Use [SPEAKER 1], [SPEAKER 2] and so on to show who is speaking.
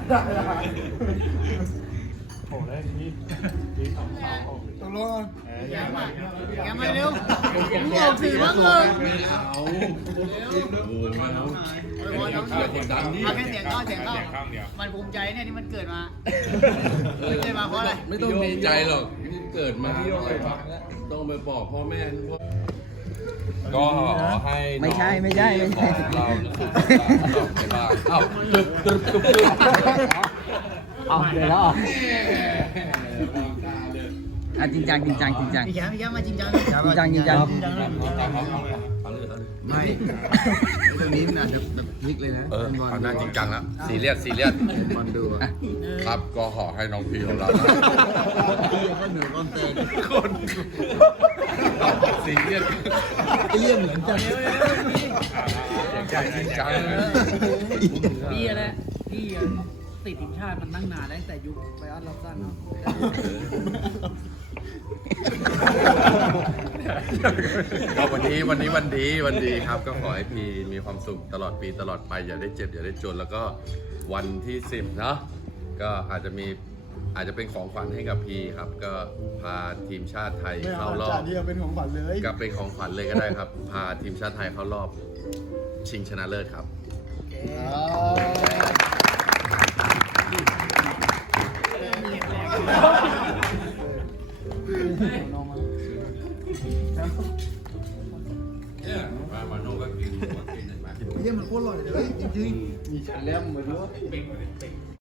[SPEAKER 1] โอ้แล้วนี่ทำข่าวออก
[SPEAKER 2] ตกลง
[SPEAKER 3] แกมาเร็วมึงออกสื่อบ้างเลย
[SPEAKER 4] โอ้โหกดดันดิ
[SPEAKER 3] เอาแค่เสียงเข้ามันภูมิใจเนี่ยที่มันเกิดมาเกิดมาเพราะอะไร
[SPEAKER 4] ไม่ต้องดีใจหรอกที่เกิดมาต้องไปบอกพ่อแม่ก็ให้
[SPEAKER 5] ไม่ใช่
[SPEAKER 4] เราเอ้า
[SPEAKER 5] เอาเดี๋ยวแล้วจริงจังพี่แกมาจริงจัง
[SPEAKER 2] ไม่ตรงนี้มันอาจจะแบบพลิกเลยนะ
[SPEAKER 4] เอาหน้าจริงจังแล้วซีเรียส
[SPEAKER 2] บอลดู
[SPEAKER 4] ครับก็ขอให้น้องพีของเรา
[SPEAKER 2] ก็เหนือก้อนเตน
[SPEAKER 4] คนซีเรียส
[SPEAKER 2] เยี่ยมเหมือนกัน
[SPEAKER 4] จริงจัง
[SPEAKER 6] พี่อะไรพี่ติดทีมชาติมันตั้งนานแล้วตั้งแต่ยุคไบรอัน ล็อบสันเนาะ
[SPEAKER 4] ก็วันดีครับก็ขอให้พีมีความสุขตลอดปีตลอดไปอย่าได้เจ็บอย่าได้จนแล้วก็วันที่10เนาะก็อาจจะเป็นของขวัญให้กับพีครับก็พาทีมชาติไทยเข้ารอบ
[SPEAKER 2] เดียวเป็นของขวัญเลย
[SPEAKER 4] ก็เป็นของขวัญเลยก็ได้ครับ พาทีมชาติไทยเข้ารอบชิงชนะเลิศครับมาโน่ก็กิน
[SPEAKER 2] เยี่ยมมันโคตรอร่อยเลยจริงๆ
[SPEAKER 1] มีแชมป์เหมือนว่า